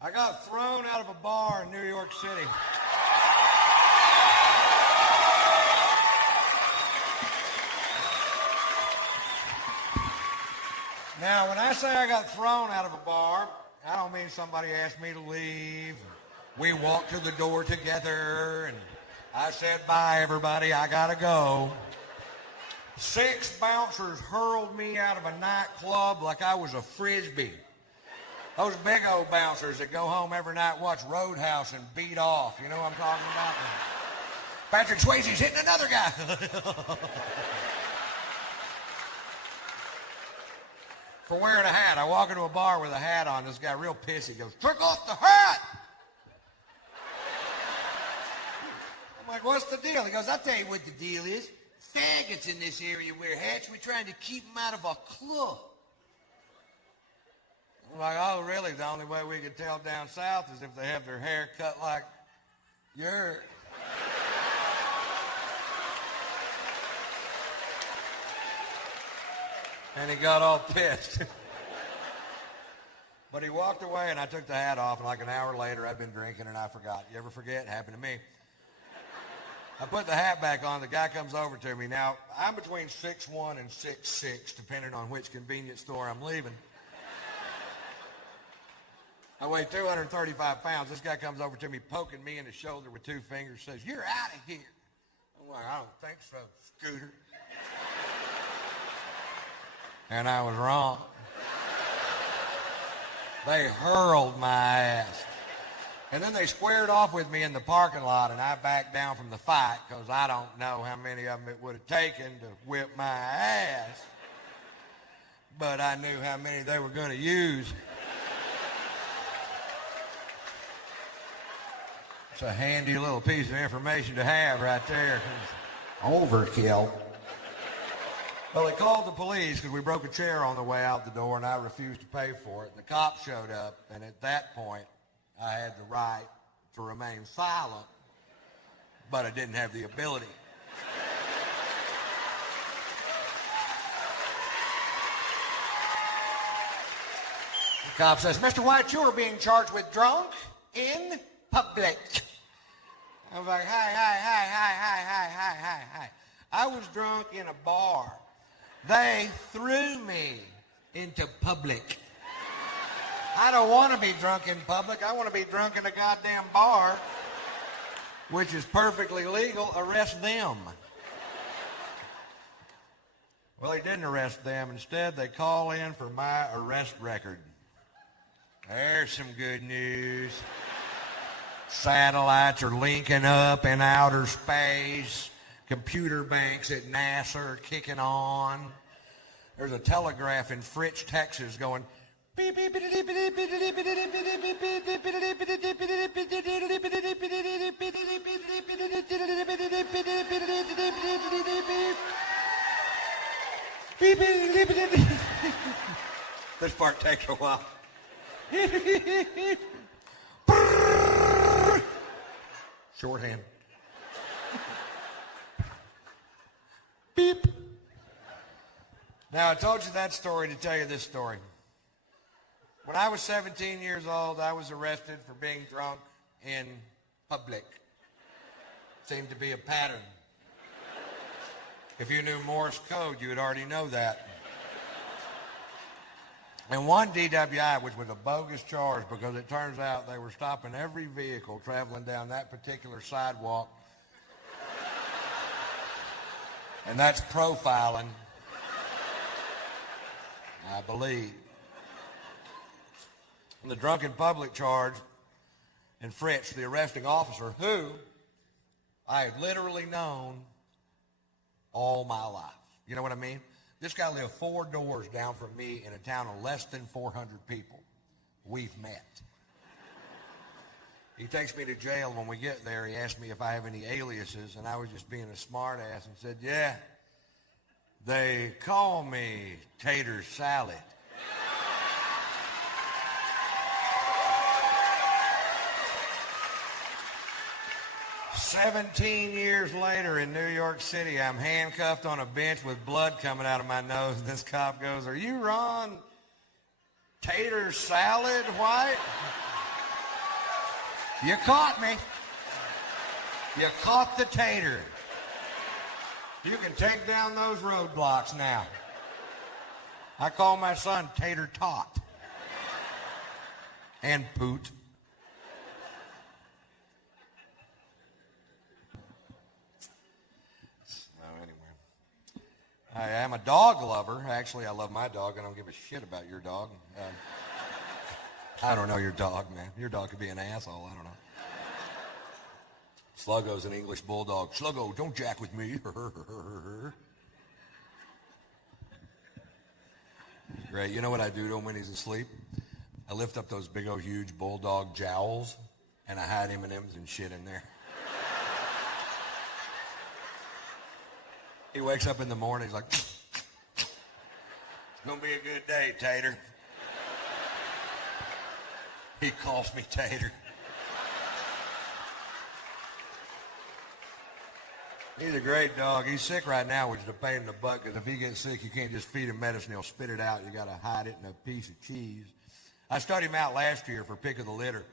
I got thrown out of a bar in New York City. Now, when I say I got thrown out of a bar, I don't mean somebody asked me to leave. We walked to the door together, and I said, bye, everybody, I gotta go. 6 bouncers hurled me out of a nightclub like I was a Frisbee. Those big old bouncers that go home every night, watch Roadhouse, and beat off. You know what I'm talking about? Patrick Swayze's hitting another guy. For wearing a hat. I walk into a bar with a hat on. This guy real pissy goes, took off the hat! I'm like, what's the deal? He goes, I'll tell you what the deal is. Faggots in this area wear hats. We're trying to keep them out of our club. I'm like, oh, really? The only way we can tell down south is if they have their hair cut like yours. And he got all pissed. But he walked away, and I took the hat off, and like an hour later, I'd been drinking, and I forgot. You ever forget? It happened to me. I put the hat back on. The guy comes over to me. Now, I'm between 6'1" and 6'6", depending on which convenience store I'm leaving. I weigh 235 pounds. This guy comes over to me, poking me in the shoulder with 2 fingers, says, you're out of here. I'm like, I don't think so, Scooter. And I was wrong. They hurled my ass. And then they squared off with me in the parking lot, and I backed down from the fight because I don't know how many of them it would have taken to whip my ass. But I knew how many they were going to use. It's a handy little piece of information to have right there. Overkill. Well, they called the police because we broke a chair on the way out the door, and I refused to pay for it. The cops showed up, and at that point, I had the right to remain silent, but I didn't have the ability. The cop says, Mr. White, you are being charged with drunk in public. I was like, hi. I was drunk in a bar. They threw me into public. I don't want to be drunk in public. I want to be drunk in a goddamn bar, which is perfectly legal. Arrest them. Well, he didn't arrest them. Instead, they call in for my arrest record. There's some good news. Satellites are linking up in outer space. Computer banks at NASA are kicking on. There's a telegraph in Fritz, Texas going beep, beep, beep, beep, beep, beep, beep, beep, beep, beep. This part takes a while. Shorthand. Beep. Now, I told you that story to tell you this story. When I was 17 years old, I was arrested for being drunk in public. Seemed to be a pattern. If you knew Morse code, you would already know that. And one DWI, which was a bogus charge because it turns out they were stopping every vehicle traveling down that particular sidewalk. And that's profiling, I believe. The drunken public charge in Fritz, the arresting officer, who I had literally known all my life. You know what I mean? This guy lived 4 doors down from me in a town of less than 400 people. We've met. He takes me to jail. When we get there, he asks me if I have any aliases, and I was just being a smart ass and said, yeah, they call me Tater Salad. "17 years later in New York City, I'm handcuffed on a bench with blood coming out of my nose. And this cop goes, are you Ron Tater Salad White? You caught me. You caught the tater. You can take down those roadblocks now. I call my son Tater Tot. And Poot. I am a dog lover. Actually, I love my dog. I don't give a shit about your dog. I don't know your dog, man. Your dog could be an asshole. I don't know. Sluggo's an English bulldog. Sluggo, don't jack with me. Great. You know what I do to him when he's asleep? I lift up those big old huge bulldog jowls and I hide M&Ms and shit in there. He wakes up in the morning, he's like, it's gonna be a good day, Tater. He calls me Tater. He's a great dog. He's sick right now, which is a pain in the butt, because if he gets sick, you can't just feed him medicine, he'll spit it out. You gotta hide it in a piece of cheese. I started him out last year for pick of the litter,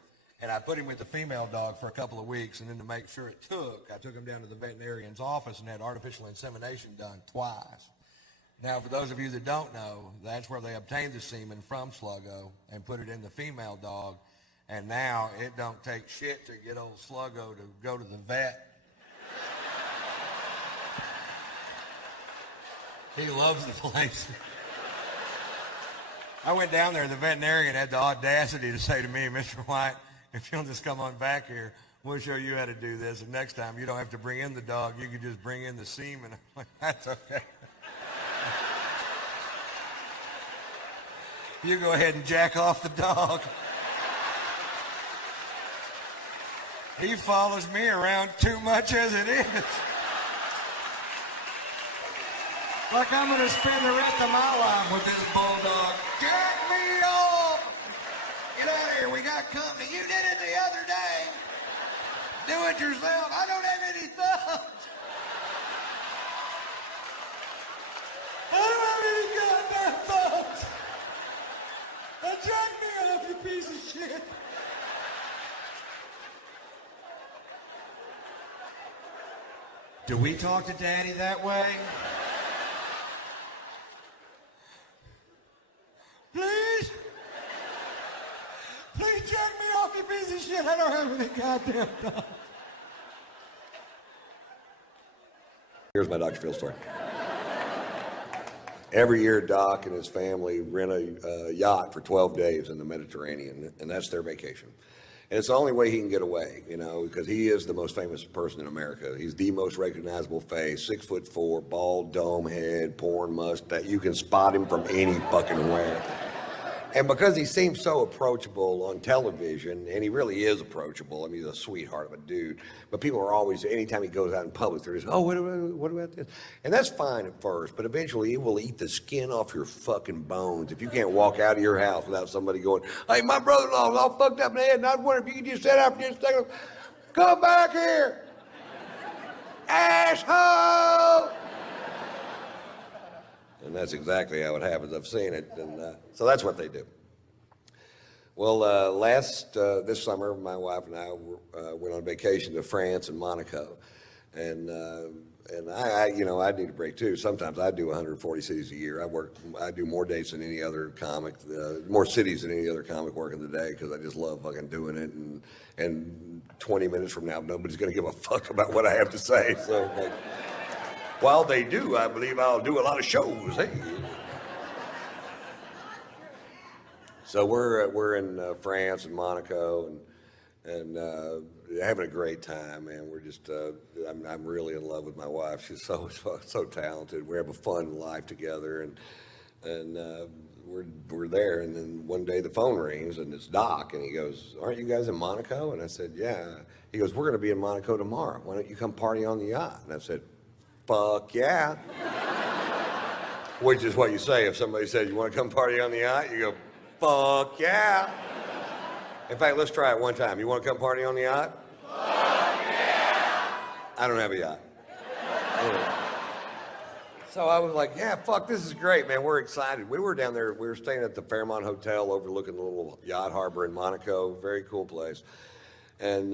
and I put him with the female dog for a couple of weeks, and then to make sure it took, I took him down to the veterinarian's office and had artificial insemination done twice. Now, for those of you that don't know, that's where they obtained the semen from Sluggo and put it in the female dog, and now it don't take shit to get old Sluggo to go to the vet. He loves the place. I went down there, the veterinarian had the audacity to say to me, Mr. White, if you'll just come on back here, we'll show you how to do this. And next time, you don't have to bring in the dog. You can just bring in the semen. I'm like, that's okay. You go ahead and jack off the dog. He follows me around too much as it is. Like I'm going to spend the rest of my life with this bulldog. Jack me off! Get out of here, we got company. You did it the other day. Do it yourself. I don't have any thumbs. I don't have any goddamn thumbs. Jack me off, you piece of shit. Do we talk to Daddy that way? Please? Please jack me off, you piece of shit. I don't have any goddamn thumbs. Here's my Dr. Phil story. Every year, Doc and his family rent a yacht for 12 days in the Mediterranean, and that's their vacation. And it's the only way he can get away, you know, because he is the most famous person in America. He's the most recognizable face, 6'4", bald dome head, porn mustache. You can spot him from any fucking where. And because he seems so approachable on television, and he really is approachable, I mean, he's a sweetheart of a dude, but people are always, anytime he goes out in public, they're just, oh, what about this? And that's fine at first, but eventually it will eat the skin off your fucking bones if you can't walk out of your house without somebody going, hey, my brother-in-law's all fucked up in the head, and I was wondering if you could just sit out for just a second. Come back here, asshole! And that's exactly how it happens. I've seen it, and so that's what they do. Well, this summer, my wife and I went on vacation to France and Monaco, and I need a break too. Sometimes I do 140 cities a year. I do more dates than any other comic, more cities than any other comic working the day because I just love fucking doing it. And 20 minutes from now, nobody's gonna give a fuck about what I have to say. So. Like, while they do, I believe I'll do a lot of shows. Hey. So we're in France and Monaco and having a great time, man. We're just I'm really in love with my wife. She's so talented. We have a fun life together, and we're there. And then one day the phone rings and it's Doc, and he goes, "Aren't you guys in Monaco?" And I said, "Yeah." He goes, "We're going to be in Monaco tomorrow. Why don't you come party on the yacht?" And I said, fuck yeah. Which is what you say if somebody says, you want to come party on the yacht? You go, fuck yeah. In fact, let's try it one time. You want to come party on the yacht? Fuck yeah. I don't have a yacht. So I was like, yeah, fuck, this is great, man. We're excited. We were down there. We were staying at the Fairmont Hotel overlooking the little yacht harbor in Monaco. Very cool place. And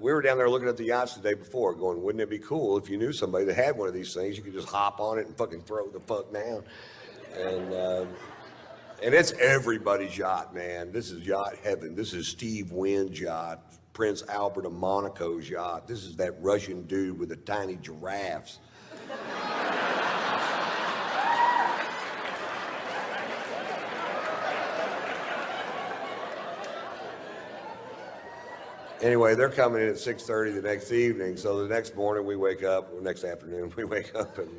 we were down there looking at the yachts the day before, going, wouldn't it be cool if you knew somebody that had one of these things? You could just hop on it and fucking throw the fuck down. And it's everybody's yacht, man. This is yacht heaven. This is Steve Wynn's yacht, Prince Albert of Monaco's yacht. This is that Russian dude with the tiny giraffes. Anyway, they're coming in at 6:30 the next evening. So the next morning we wake up, or next afternoon we wake up and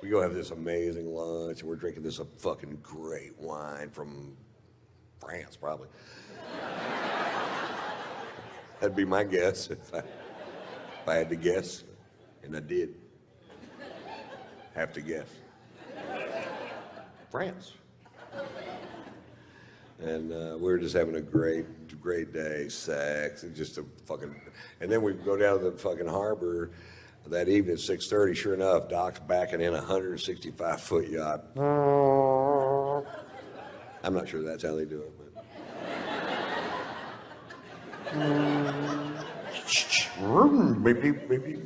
we go have this amazing lunch, and we're drinking this fucking great wine from France, probably. That'd be my guess if I had to guess, and I did have to guess. France. And we were just having a great day, sex, and just a fucking, and then we go down to the fucking harbor that evening at 6:30. Sure enough, Doc's backing in a 165-foot yacht. I'm not sure that's how they do it, but. Baby.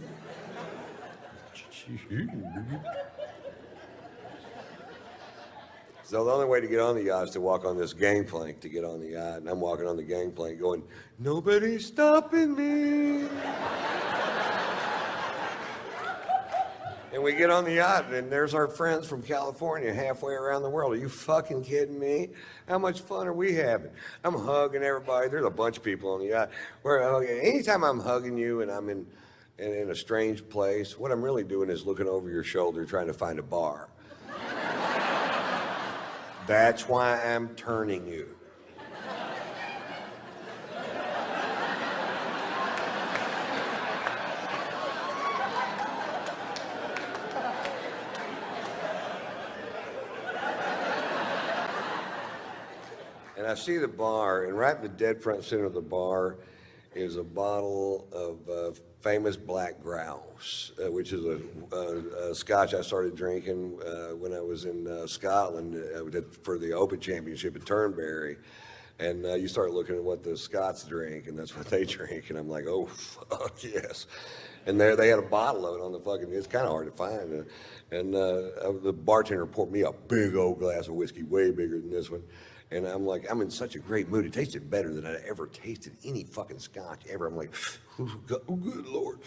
So the only way to get on the yacht is to walk on this gangplank to get on the yacht. And I'm walking on the gangplank going, nobody's stopping me. And we get on the yacht, and there's our friends from California halfway around the world. Are you fucking kidding me? How much fun are we having? I'm hugging everybody. There's a bunch of people on the yacht. Anytime I'm hugging you and I'm in a strange place, what I'm really doing is looking over your shoulder trying to find a bar. That's why I'm turning you. And I see the bar, and right in the dead front center of the bar is a bottle of famous black grouse, which is a Scotch I started drinking when I was in Scotland for the Open Championship at Turnberry. And you start looking at what the Scots drink, and that's what they drink. And I'm like, oh, fuck yes. And there they had a bottle of it on the fucking, it's kind of hard to find. And the bartender poured me a big old glass of whiskey, way bigger than this one. And I'm like, I'm in such a great mood. It tasted better than I'd ever tasted any fucking Scotch ever. I'm like, oh, good Lord.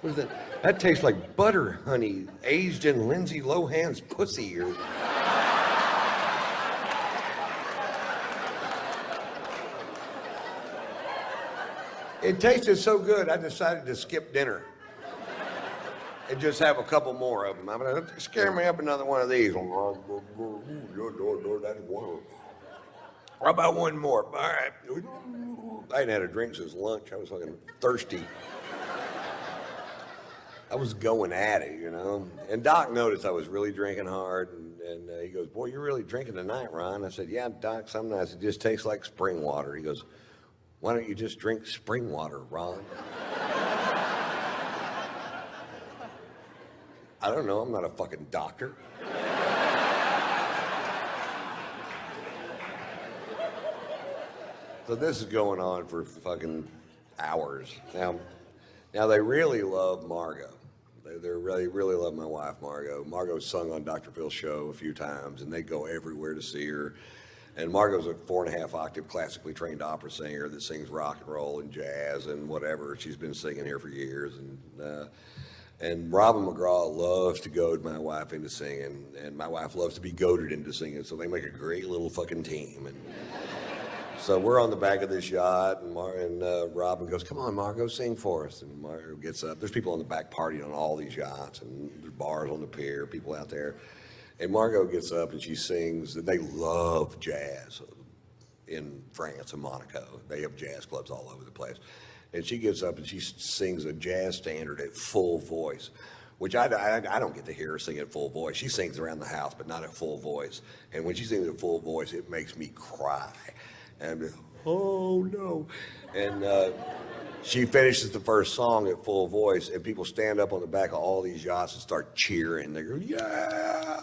What is that? That tastes like butter honey aged in Lindsay Lohan's pussy. It tasted so good, I decided to skip dinner and just have a couple more of them. I'm going to scare me up another one of these. How about one more? All right. I hadn't had a drink since lunch. I was fucking thirsty. I was going at it, you know. And Doc noticed I was really drinking hard, and he goes, boy, you're really drinking tonight, Ron. I said, yeah, Doc, some nights it just tastes like spring water. He goes, why don't you just drink spring water, Ron? I don't know. I'm not a fucking doctor. So this is going on for fucking hours. Now they really love Margot. They really love my wife, Margot. Margot's sung on Dr. Phil's show a few times, and they go everywhere to see her. And Margot's a 4.5 octave classically trained opera singer that sings rock and roll and jazz and whatever. She's been singing here for years. And Robin McGraw loves to goad my wife into singing, and my wife loves to be goaded into singing. So they make a great little fucking team. And so we're on the back of this yacht, and Robin goes, come on, Margot, sing for us. And Margot gets up. There's people on the back partying on all these yachts, and there's bars on the pier, people out there. And Margot gets up and she sings. They love jazz in France and Monaco. They have jazz clubs all over the place. And she gets up and she sings a jazz standard at full voice, which I don't get to hear her sing at full voice. She sings around the house, but not at full voice. And when she sings at full voice, it makes me cry. And oh no. And she finishes the first song at full voice, and people stand up on the back of all these yachts and start cheering. They go, yeah.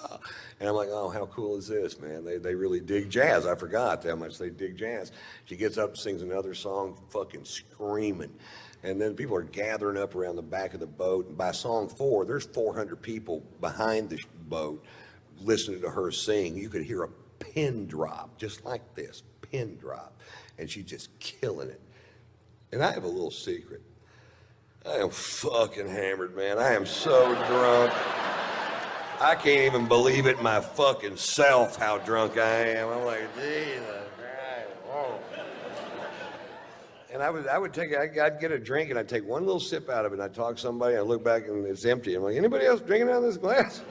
And I'm like, oh, how cool is this, man? They really dig jazz. I forgot how much they dig jazz. She gets up, sings another song, fucking screaming. And then people are gathering up around the back of the boat. And by song 4, there's 400 people behind the boat listening to her sing. You could hear a pin drop, just like this, pin drop. And she's just killing it. And I have a little secret. I am fucking hammered, man. I am so drunk. I can't even believe it my fucking self how drunk I am. I'm like, Jesus Christ, whoa. And I'd get a drink and I'd take one little sip out of it and I'd talk to somebody and I'd look back and it's empty. I'm like, anybody else drinking out of this glass?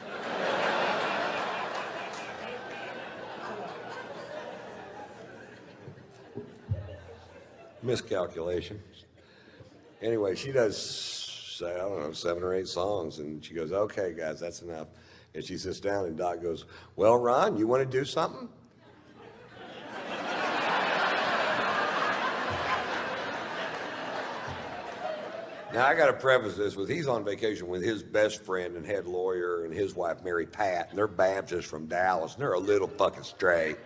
Miscalculation. Anyway, she does, I don't know, 7 or 8 songs, and she goes, okay, guys, that's enough. And she sits down, and Doc goes, well, Ron, you want to do something? Now, I got to preface this with he's on vacation with his best friend and head lawyer and his wife, Mary Pat, and they're Baptists from Dallas, and they're a little fucking straight.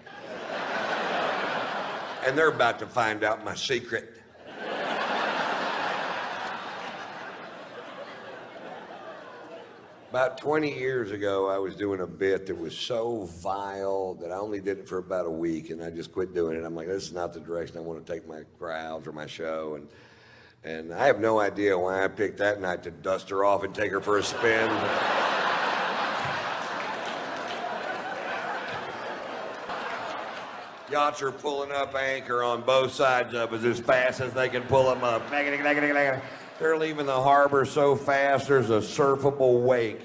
And they're about to find out my secret. About 20 years ago, I was doing a bit that was so vile that I only did it for about a week, and I just quit doing it. I'm like, this is not the direction I want to take my crowds or my show. And I have no idea why I picked that night to dust her off and take her for a spin. Yachts are pulling up anchor on both sides of us as fast as they can pull them up. They're leaving the harbor so fast there's a surfable wake.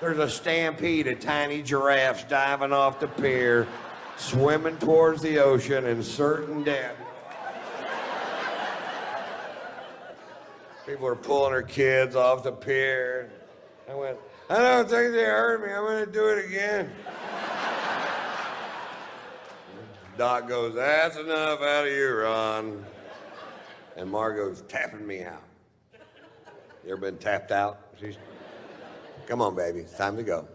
There's a stampede of tiny giraffes diving off the pier, swimming towards the ocean in certain death. People are pulling their kids off the pier. I went, I don't think they heard me. I'm going to do it again. Doc goes, that's enough out of you, Ron. And Margot's tapping me out. You ever been tapped out? Come on, baby, it's time to go.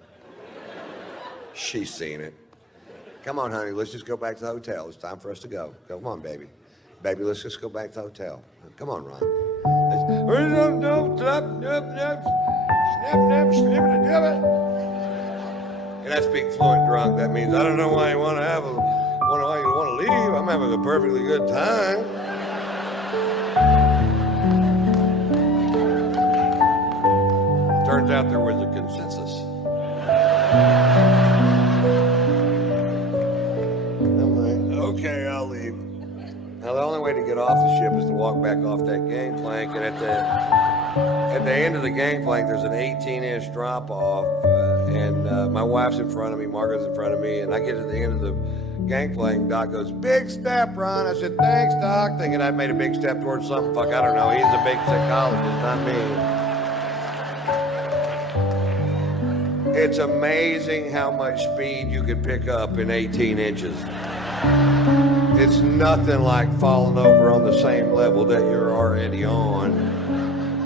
She's seen it. Come on, honey, let's just go back to the hotel. It's time for us to go. Come on, baby. Baby, let's just go back to the hotel. Come on, Ron. And I speak fluent drunk. That means I don't know why you want to leave. I'm having a perfectly good time. Turns out there was a consensus. I'm like, okay, I'll leave. Now the only way to get off the ship is to walk back off that gangplank, and at the end of the gangplank there's an 18-inch drop off, and my wife's in front of me, Margaret's in front of me, and I get to the end of the gangplank. Doc goes, big step, Ron. I said, thanks, Doc, thinking I'd made a big step towards something. Fuck, I don't know. He's a big psychologist, not me. It's amazing how much speed you can pick up in 18 inches. It's nothing like falling over on the same level that you're already on.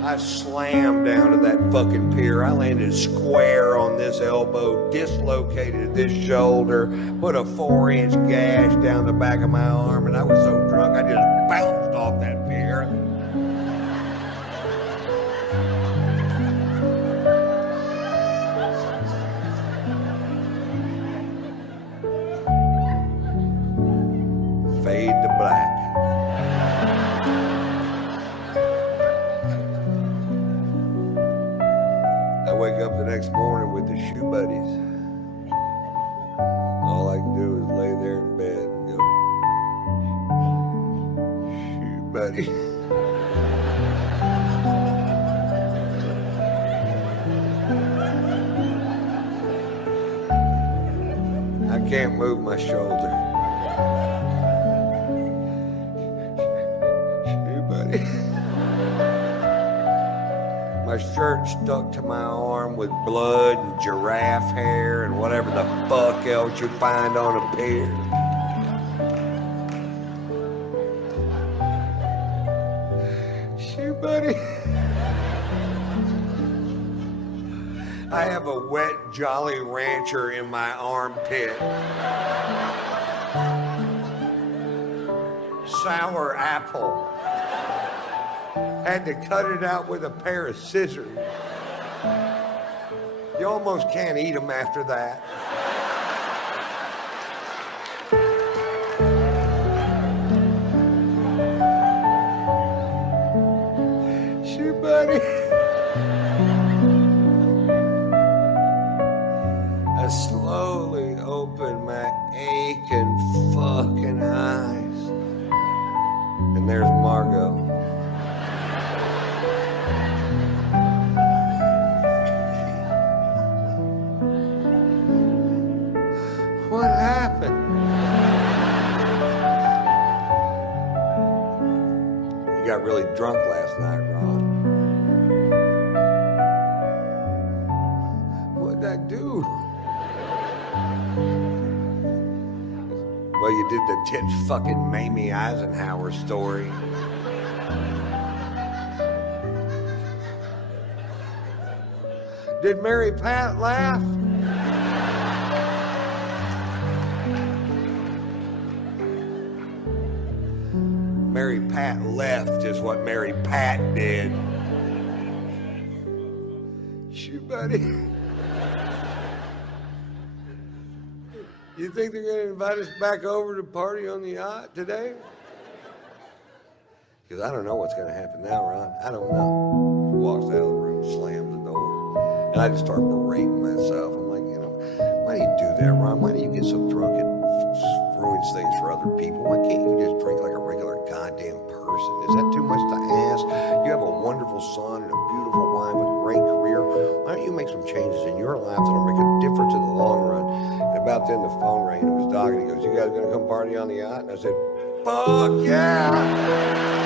I slammed down to that fucking pier. I landed square on this elbow, dislocated this shoulder, put a 4-inch gash down the back of my arm, and I was so drunk I just bounced off that pier. Fade to black. I wake up the next morning with the Shue Buddies. All I can do is lay there in bed and go, Shue Buddy. I can't move my shoulder. My shirt stuck to my arm with blood and giraffe hair and whatever the fuck else you find on a pier. Shue Buddy. I have a wet Jolly Rancher in my armpit. Sour apple. Had to cut it out with a pair of scissors. You almost can't eat them after that. Shue Buddy. I slowly opened my aching fucking eyes. And there's Margot. What happened? You got really drunk last night, Ron. What'd I do? Well, you did the tit fucking Mamie Eisenhower story. Did Mary Pat laugh? Mary Pat left is what Mary Pat did. Shue Buddy. You think they're gonna invite us back over to party on the yacht today? Because I don't know what's gonna happen now, Ron. I don't know. He walks out of the room, slams the door, and I just start berating myself. I'm like, why do you do that, Ron? Why do you get so drunk and ruins things for other people? Why can't you just drink like a regular goddamn person? Is that too much to ask? You have a wonderful son and a beautiful wife, a great career. Why don't you make some changes in your life that'll make a difference in the long run? And about then the phone rang and it was Doc, and he goes, "You guys gonna come party on the yacht?" And I said, "Fuck yeah!"